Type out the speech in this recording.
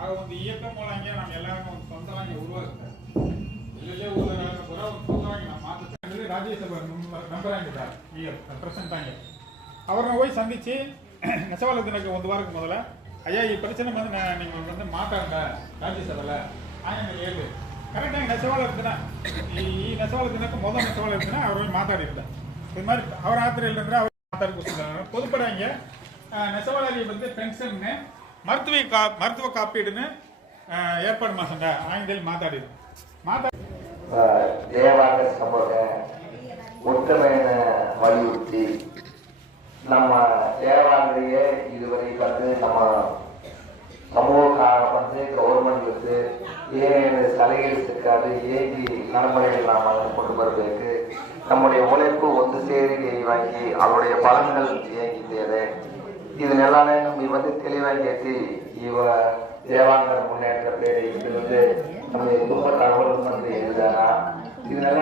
ஆக வந்து இயக்கம் மூலம் நம்ம எல்லாருக்கும் ஒரு சொந்தமாக இங்கே உருவாக்குறோம். இல்லையே உருவாக்க போகிற ஒரு சொந்தமாக நான் மாற்ற ராஜ்யசபா மெம்பராக சார் பிரசன்ட் தாங்க அவரை போய் சந்தித்து நெசவாளத்தினருக்கு ಒಂದು ವಾರಕ್ಕೆ ಮೊದಲ ಅಯ್ಯ ಈ ಪ್ರಶ್ನೆ ಬಂದು ನೀವು வந்து ಮಾತಾಡ ರಾಜ್ಯಸಭೆಲ್ಲ ಆಯನ ಹೇಳಿ ಕರೆಕ್ಟಾಗಿ ನೆಸವಾಳ ಇರ್ತಾನೆ ಈ ನೆಸವಾಳ ದಿನಕ್ಕೆ ಮೊದಲ ನೆಸವಾಳ ಇರ್ತಾನೆ ಅವ್ರು ಹೋಗಿ ಮಾತಾಡಿರ್ತಾರೆ இது மாதிரி அவர் ஆத்திரம் இல்லைன்ற அவர் மாத்தாடி கொடுத்துருக்காங்க பொதுப்படாங்க நெசவாளி வந்து பென்ஷன்னு மருத்துவ காப்பீடுன்னு ஏற்பாடு மாசங்க ஆங்கிலம் மாத்தாடிடும் தேவாங்க சமூக ஒற்றுமையை வலியுறுத்தி நம்ம தேவாங்களையே இதுவரை வந்து நம்ம சமூக வந்து கவர்மெண்ட் வந்து ஏன் சலுகைகள் இருக்காது ஏங்கி நடைமுறைகள் நாம் கொண்டு வருவதற்கு நம்முடைய உழைப்பு ஒன்று சேரி வாங்கி அவருடைய பலன்கள் இயங்கியது இதனால நம்ம வந்து தெளிவாக கேட்டு தேவாங்கர் முன்னேற்ற பேரை இது வந்து நம்முடைய துன்ப தகவல் வந்து எழுதாரா இதனால